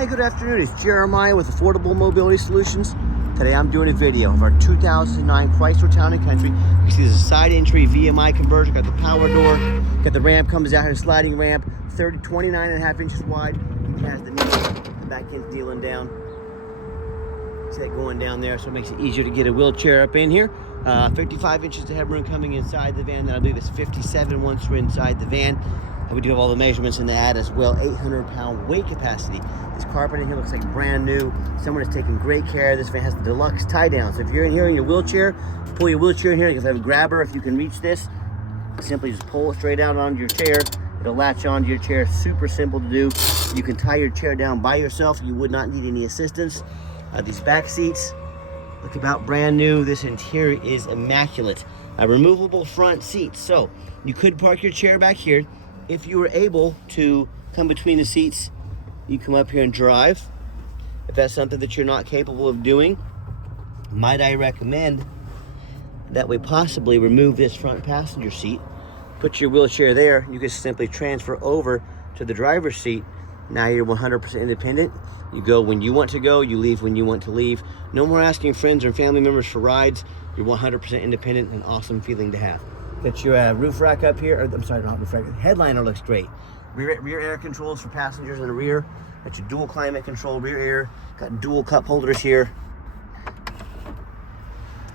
Hey, good afternoon. It's Jeremiah with Affordable Mobility Solutions. Today I'm doing a video of our 2009 Chrysler Town & Country. You can see there's a side entry VMI conversion, got the power door, got the ramp comes out here, sliding ramp, 29.5 inches wide. It has the knee, the back end's dealing down. See that going down there, so it makes it easier to get a wheelchair up in here. 55 inches of headroom coming inside the van. Then I believe it's 57 once we're inside the van. And we do have all the measurements in the ad as well. 800-pound weight capacity. This carpet in here looks like brand new. Someone has taken great care. This van has the deluxe tie down. So if you're in here in your wheelchair, pull your wheelchair in here. You can have a grabber if you can reach this. Simply just pull it straight out onto your chair. It'll latch onto your chair. Super simple to do. You can tie your chair down by yourself. You would not need any assistance. These back seats look about brand new. This interior is immaculate. Removable front seats. So you could park your chair back here. If you were able to come between the seats, you come up here and drive. If that's something that you're not capable of doing, might I recommend that we possibly remove this front passenger seat, put your wheelchair there, you can simply transfer over to the driver's seat. Now you're 100% independent. You go when you want to go, you leave when you want to leave. No more asking friends or family members for rides. You're 100% independent, an awesome feeling to have. Got your roof rack up here, or I'm sorry, not roof rack, headliner looks great. Rear air controls for passengers in the rear. Got your dual climate control rear air. Got dual cup holders here.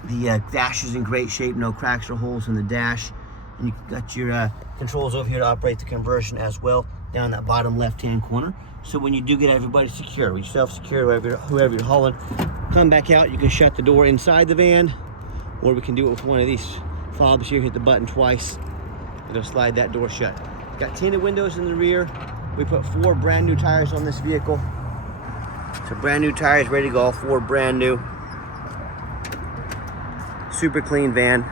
The dash is in great shape, no cracks or holes in the dash. And you got your controls over here to operate the conversion as well, down that bottom left-hand corner. So when you do get everybody secure, yourself secure, whoever you're hauling, come back out, you can shut the door inside the van, or we can do it with one of these fobs here, hit the button twice, it'll slide that door shut. Got tinted windows in the rear. We put 4 brand new tires on this vehicle. So brand new tires ready to go, all 4 brand new. Super clean van.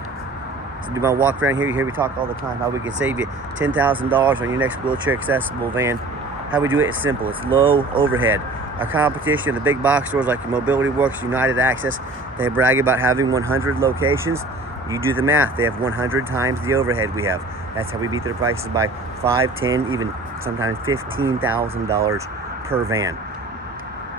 So do my walk around here, you hear me talk all the time, how we can save you $10,000 on your next wheelchair accessible van. How we do it is simple, it's low overhead. Our competition, the big box stores like Mobility Works, United Access, they brag about having 100 locations. You do the math, they have 100 times the overhead we have. That's how we beat their prices by $5, $10, even sometimes $15,000 per van.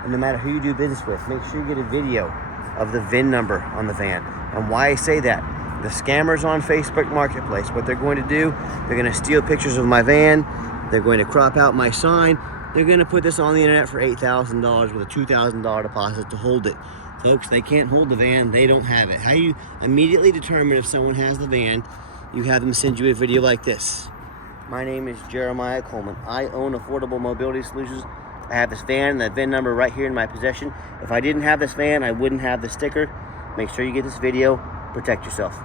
And no matter who you do business with, make sure you get a video of the VIN number on the van. And why I say that, the scammers on Facebook Marketplace, what they're going to do, they're going to steal pictures of my van, they're going to crop out my sign, they're going to put this on the internet for $8,000 with a $2,000 deposit to hold it. Folks, they can't hold the van, they don't have it. How you immediately determine if someone has the van, you have them send you a video like this. My name is Jeremiah Coleman. I own Affordable Mobility Solutions. I have this van, that VIN number right here in my possession. If I didn't have this van, I wouldn't have the sticker. Make sure you get this video, protect yourself.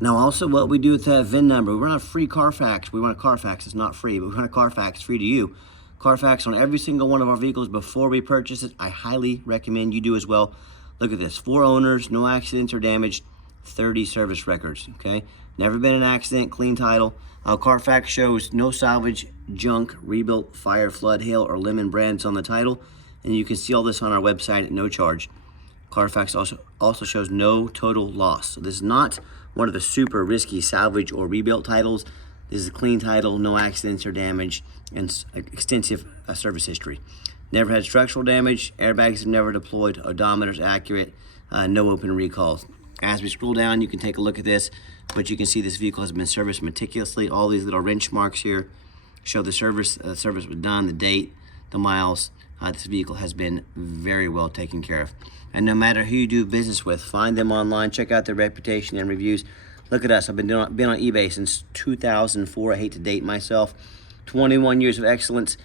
Now also what we do with that VIN number, we run a free Carfax. We run a Carfax, it's not free, but we run a Carfax free to you. Carfax on every single one of our vehicles before we purchase it. I highly recommend you do as well. Look at this, 4 owners, no accidents or damage, 30 service records, okay? Never been an accident, clean title. Carfax shows no salvage, junk, rebuilt, fire, flood, hail, or lemon brands on the title. And you can see all this on our website at no charge. Carfax also shows no total loss. So this is not one of the super risky salvage or rebuilt titles. This is a clean title, no accidents or damage, and extensive service history. Never had structural damage, airbags have never deployed, odometer's accurate, no open recalls. As we scroll down, you can take a look at this, but you can see this vehicle has been serviced meticulously. All these little wrench marks here show the service was done, the date, the miles. This vehicle has been very well taken care of. And no matter who you do business with, find them online, check out their reputation and reviews. Look at us, I've been on eBay since 2004. I hate to date myself. 21 years of excellence,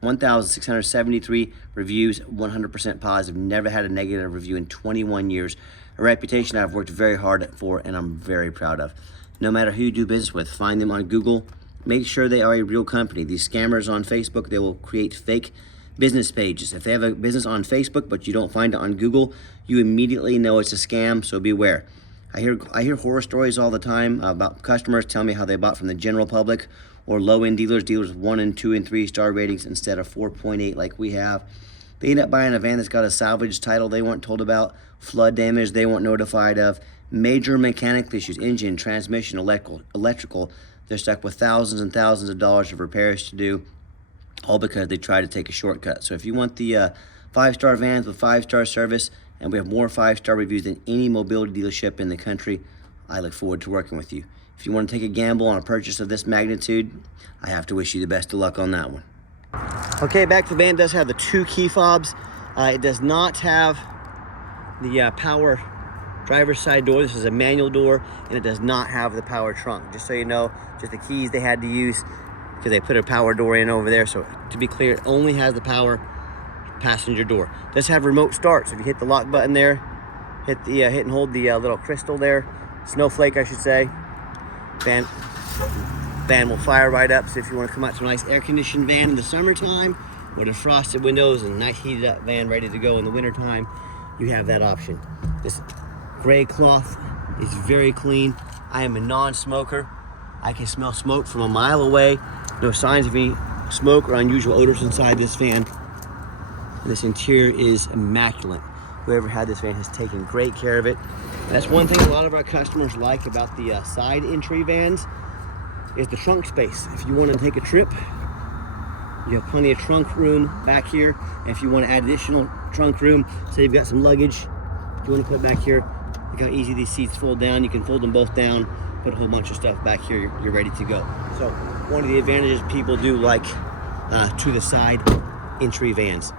1,673 reviews, 100% positive. Never had a negative review in 21 years. A reputation I've worked very hard for and I'm very proud of. No matter who you do business with, find them on Google. Make sure they are a real company. These scammers on Facebook, they will create fake business pages. If they have a business on Facebook but you don't find it on Google, you immediately know it's a scam, so beware. I hear horror stories all the time about customers telling me how they bought from the general public or low-end dealers with 1 and 2 and 3 star ratings instead of 4.8 like we have. They end up buying a van that's got a salvage title they weren't told about, flood damage they weren't notified of, major mechanical issues, engine, transmission, electrical. They're stuck with thousands and thousands of dollars of repairs to do. all because they try to take a shortcut. So if you want the 5-star vans with 5-star service, and we have more 5-star reviews than any mobility dealership in the country, I look forward to working with you. If you want to take a gamble on a purchase of this magnitude, I have to wish you the best of luck on that one. Okay, back to the van. It does have the 2 key fobs. It does not have the power driver's side door. This is a manual door, and it does not have the power trunk. Just so you know, just the keys they had to use because they put a power door in over there. So to be clear, it only has the power passenger door. It does have remote start, so if you hit the lock button there, hit and hold the little crystal there, snowflake I should say, van will fire right up. So if you want to come out to a nice air-conditioned van in the summertime with the frosted windows and a nice heated up van ready to go in the wintertime, you have that option. This gray cloth is very clean. I am a non-smoker. I can smell smoke from a mile away. No signs of any smoke or unusual odors inside this van. This interior is immaculate. Whoever had this van has taken great care of it. That's one thing a lot of our customers like about the side entry vans is the trunk space. If you want to take a trip, you have plenty of trunk room back here. And if you want to add additional trunk room, say you've got some luggage you want to put back here, look how easy these seats fold down. You can fold them both down, put a whole bunch of stuff back here, you're ready to go. So one of the advantages people do like to the side entry vans.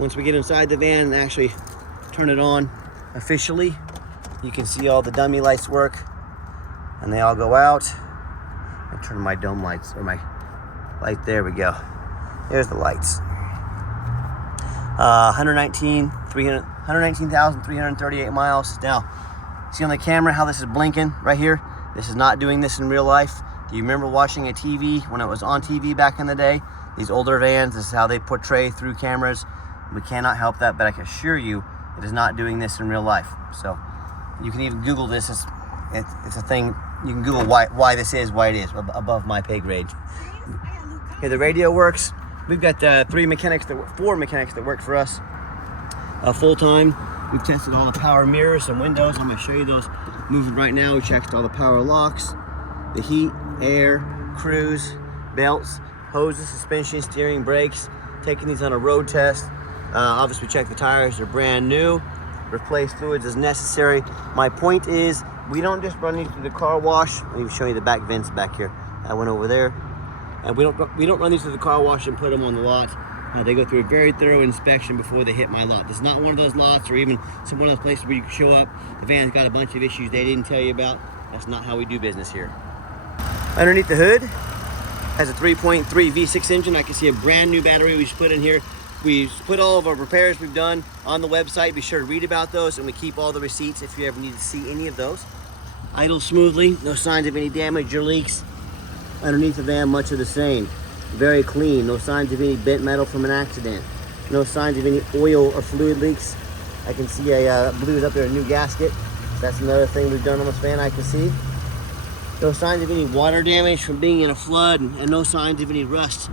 Once we get inside the van and actually turn it on officially, you can see all the dummy lights work, and they all go out. I turn my dome lights, or my light, there we go. There's the lights. 119,338 miles. Now, see on the camera how this is blinking right here? This is not doing this in real life. Do you remember watching a TV when it was on TV back in the day? These older vans, this is how they portray through cameras. We cannot help that, but I can assure you it is not doing this in real life. So you can even Google this. It's a thing. You can Google why this is why it is above my pay grade. Okay, the radio works. We've got 4 mechanics that work for us full time. We've tested all the power mirrors and windows. I'm going to show you those moving right now. We checked all the power locks, the heat, air, cruise, belts, hoses, suspension, steering, brakes. Taking these on a road test. Obviously, we check the tires. They're brand new. Replace fluids as necessary. My point is, we don't just run these through the car wash. Let me show you the back vents back here. That one over there. And we don't run these through the car wash and put them on the lot. They go through a very thorough inspection before they hit my lot. This is not one of those lots or even one of those places where you can show up. The van's got a bunch of issues they didn't tell you about. That's not how we do business here. Underneath the hood has a 3.3 V6 engine. I can see a brand new battery we just put in here. We put all of our repairs we've done on the website. Be sure to read about those, and we keep all the receipts if you ever need to see any of those. Idle smoothly, no signs of any damage or leaks. Underneath the van, much of the same. Very clean, no signs of any bent metal from an accident. No signs of any oil or fluid leaks. I can see blues up there, a new gasket. That's another thing we've done on this van I can see. No signs of any water damage from being in a flood, and no signs of any rust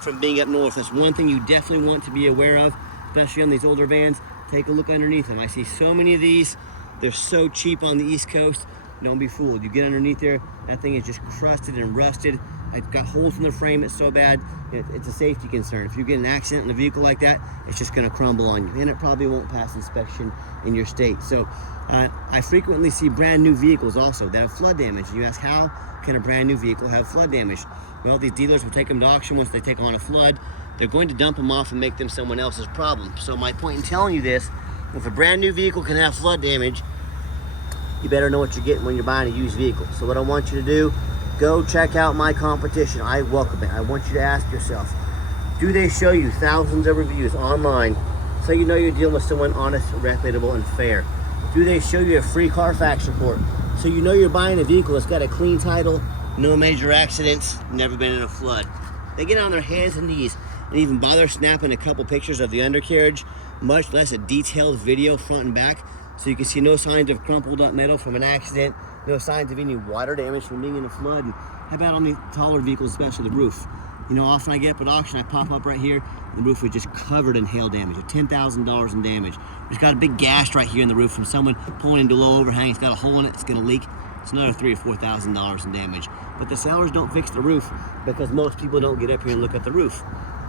from being up north. That's one thing you definitely want to be aware of, especially on these older vans. Take a look underneath them. I see so many of these. They're so cheap on the East Coast. Don't be fooled. You get underneath there, that thing is just crusted and rusted. It's got holes in the frame. It's so bad. It's a safety concern. If you get an accident in a vehicle like that, it's just going to crumble on you, and it probably won't pass inspection in your state. So I frequently see brand new vehicles also that have flood damage. You ask, how can a brand new vehicle have flood damage? Well, these dealers will take them to auction once they take on a flood. They're going to dump them off and make them someone else's problem. So my point in telling you this, if a brand new vehicle can have flood damage, you better know what you're getting when you're buying a used vehicle. So what I want you to do, go check out my competition. I welcome it. I want you to ask yourself, do they show you thousands of reviews online so you know you're dealing with someone honest, reputable, and fair? Do they show you a free Carfax report so you know you're buying a vehicle that's got a clean title, no major accidents, never been in a flood? They get on their hands and knees and even bother snapping a couple pictures of the undercarriage, much less a detailed video front and back, so you can see no signs of crumpled up metal from an accident, no signs of any water damage from being in a flood. And how about on the taller vehicles, especially the roof? You know, often I get up at auction, I pop up right here, the roof was just covered in hail damage, with $10,000 in damage. It's got a big gash right here in the roof from someone pulling into low overhang. It's got a hole in it, it's gonna leak. It's another $3,000 or $4,000 in damage. But the sellers don't fix the roof because most people don't get up here and look at the roof.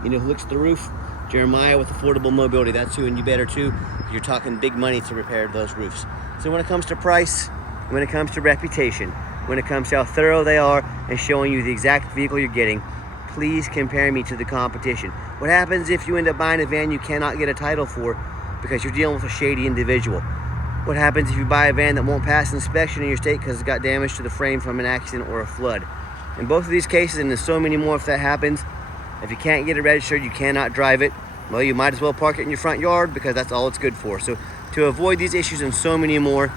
You know who looks at the roof? Jeremiah with Affordable Mobility. That's who, and you better too. You're talking big money to repair those roofs. So when it comes to price, when it comes to reputation, when it comes to how thorough they are and showing you the exact vehicle you're getting, please compare me to the competition. What happens if you end up buying a van you cannot get a title for because you're dealing with a shady individual? What happens if you buy a van that won't pass inspection in your state because it's got damage to the frame from an accident or a flood? In both of these cases, and there's so many more if that happens, if you can't get it registered, you cannot drive it. Well, you might as well park it in your front yard because that's all it's good for. So to avoid these issues and so many more,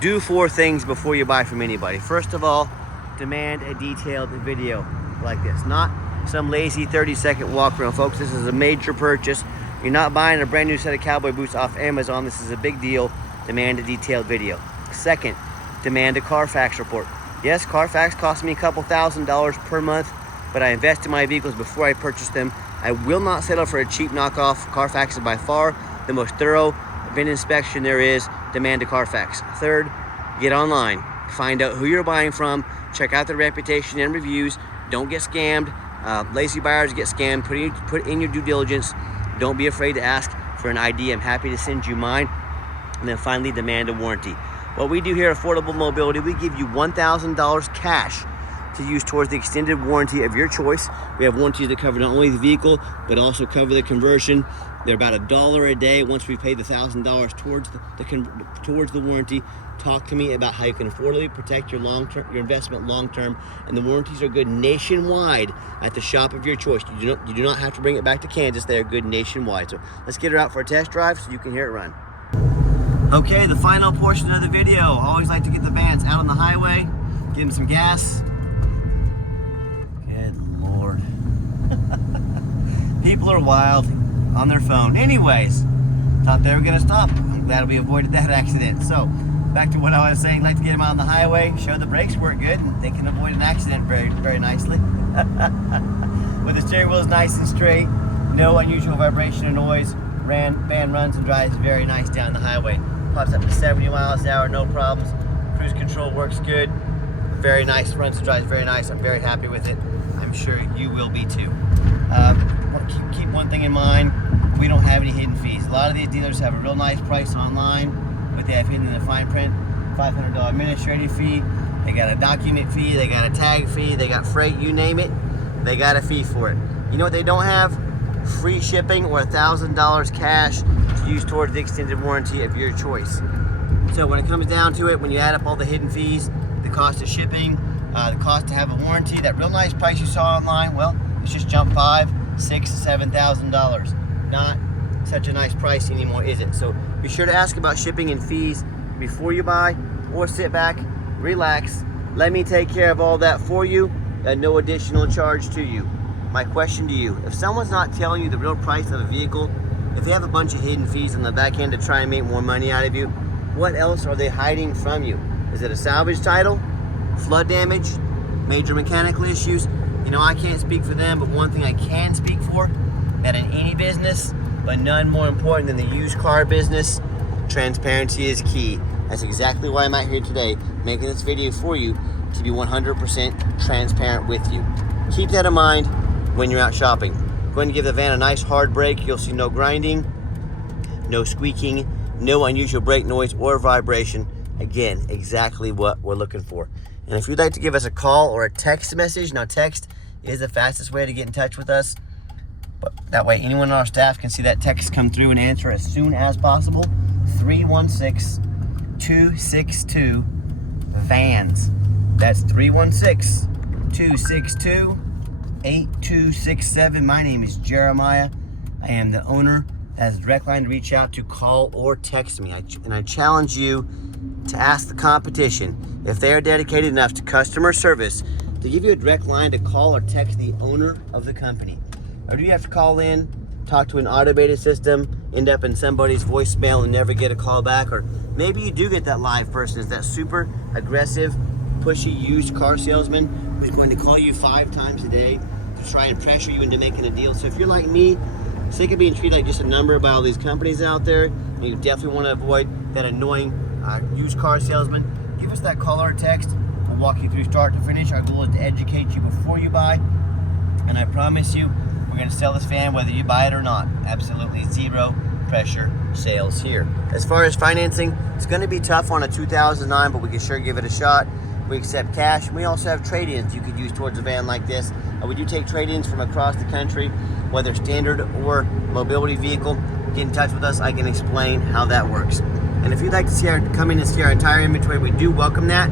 do 4 things before you buy from anybody. First of all, demand a detailed video like this, not some lazy 30-second walk around, folks. This is a major purchase. You're not buying a brand new set of cowboy boots off Amazon. This is a big deal. Demand a detailed video. Second, demand a Carfax report. Yes, Carfax costs me a couple $1,000s per month, but I invest in my vehicles before I purchase them. I will not settle for a cheap knockoff. Carfax is by far the most thorough VIN inspection there is. Demand a Carfax. Third, get online. Find out who you're buying from. Check out their reputation and reviews. Don't get scammed. Lazy buyers get scammed. Put in your due diligence. Don't be afraid to ask for an ID. I'm happy to send you mine. And then finally, demand a warranty. What we do here at Affordable Mobility, we give you $1,000 cash to use towards the extended warranty of your choice. We have warranties that cover not only the vehicle, but also cover the conversion. They're about $1 a day once we pay the $1,000 towards the warranty. Talk to me about how you can affordably protect your investment long-term. And the warranties are good nationwide at the shop of your choice. You do not have to bring it back to Kansas. They are good nationwide. So let's get her out for a test drive so you can hear it run. Okay, the final portion of the video. I always like to get the vans out on the highway, give them some gas. Good Lord. People are wild on their phone. Anyways, thought they were gonna stop. I'm glad we avoided that accident. So, back to what I was saying, like to get them out on the highway, show the brakes work good, and they can avoid an accident very, very nicely. With the steering wheels nice and straight, no unusual vibration or noise, van runs and drives very nice down the highway. Pops up to 70 miles an hour, no problems. Cruise control works good. Very nice, runs and drives very nice. I'm very happy with it. I'm sure you will be too. Keep one thing in mind, we don't have any hidden fees. A lot of these dealers have a real nice price online, but they have hidden in the fine print, $500 administrative fee. They got a document fee, they got a tag fee, they got freight, you name it, they got a fee for it. You know what they don't have? Free shipping or $1,000 cash to use towards the extended warranty of your choice. So when it comes down to it, when you add up all the hidden fees, the cost of shipping, the cost to have a warranty, that real nice price you saw online, well, it's just jumped $5,000, $6,000, $7,000. Not such a nice price anymore, is it? So be sure to ask about shipping and fees before you buy, or sit back, relax, let me take care of all that for you at no additional charge to you. My question to you, if someone's not telling you the real price of a vehicle, if they have a bunch of hidden fees on the back end to try and make more money out of you, what else are they hiding from you? Is it a salvage title, flood damage, major mechanical issues? You know, I can't speak for them, but one thing I can speak for, that in any business, but none more important than the used car business, transparency is key. That's exactly why I'm out here today, making this video for you, to be 100% transparent with you. Keep that in mind when you're out shopping. Going to give the van a nice hard brake. You'll see no grinding, no squeaking, no unusual brake noise or vibration. Again, exactly what we're looking for. And if you'd like to give us a call or a text message, now text is the fastest way to get in touch with us. But that way anyone on our staff can see that text come through and answer as soon as possible. 316-262-VANS. That's 316-262-8267. My name is Jeremiah. I am the owner. That is a direct line to reach out to, call, or text me. And I challenge you to ask the competition if they are dedicated enough to customer service to give you a direct line to call or text the owner of the company. Or do you have to call in, talk to an automated system, end up in somebody's voicemail and never get a call back? Or maybe you do get that live person. Is that super aggressive, pushy used car salesman who's going to call you 5 times a day to try and pressure you into making a deal? So if you're like me, sick of being treated like just a number by all these companies out there, and you definitely want to avoid that annoying used car salesman, give us that call or text. We'll walk you through start to finish. Our goal is to educate you before you buy, and I promise you, We're going to sell this van whether you buy it or not. Absolutely zero pressure sales here. As far as financing, it's going to be tough on a 2009, but we can sure give it a shot. We accept cash, and we also have trade-ins you could use towards a van like this. We do take trade-ins from across the country, whether standard or mobility vehicle. Get in touch with us. I can explain how that works. And if you'd like to come in and see our entire inventory, we do welcome that,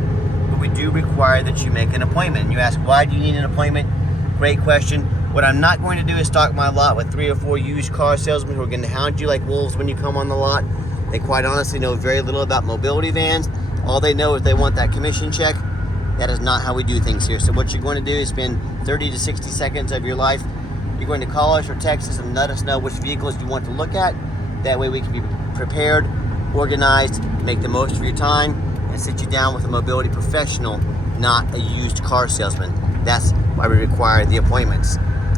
but we do require that you make an appointment. And you ask, why do you need an appointment? Great question. What I'm not going to do is stock my lot with 3 or 4 used car salesmen who are going to hound you like wolves when you come on the lot. They quite honestly know very little about mobility vans. All they know is they want that commission check. That is not how we do things here. So what you're going to do is spend 30 to 60 seconds of your life. You're going to call us or text us and let us know which vehicles you want to look at. That way we can be prepared, organized, make the most of your time, and sit you down with a mobility professional, not a used car salesman. That's why we require the appointments.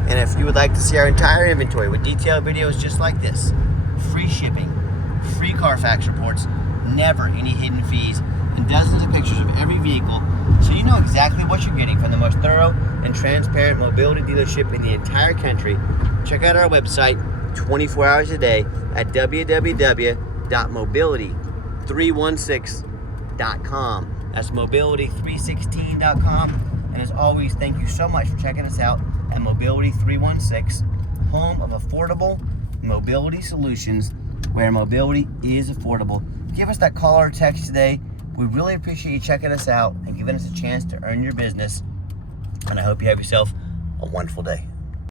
And if you would like to see our entire inventory with detailed videos just like this, free shipping, free Carfax reports, never any hidden fees, and dozens of pictures of every vehicle, so you know exactly what you're getting from the most thorough and transparent mobility dealership in the entire country, check out our website 24 hours a day at www.mobility316.com. That's mobility316.com. And as always, thank you so much for checking us out at Mobility 316, home of affordable mobility solutions, where mobility is affordable. Give us that call or text today. We really appreciate you checking us out and giving us a chance to earn your business. And I hope you have yourself a wonderful day.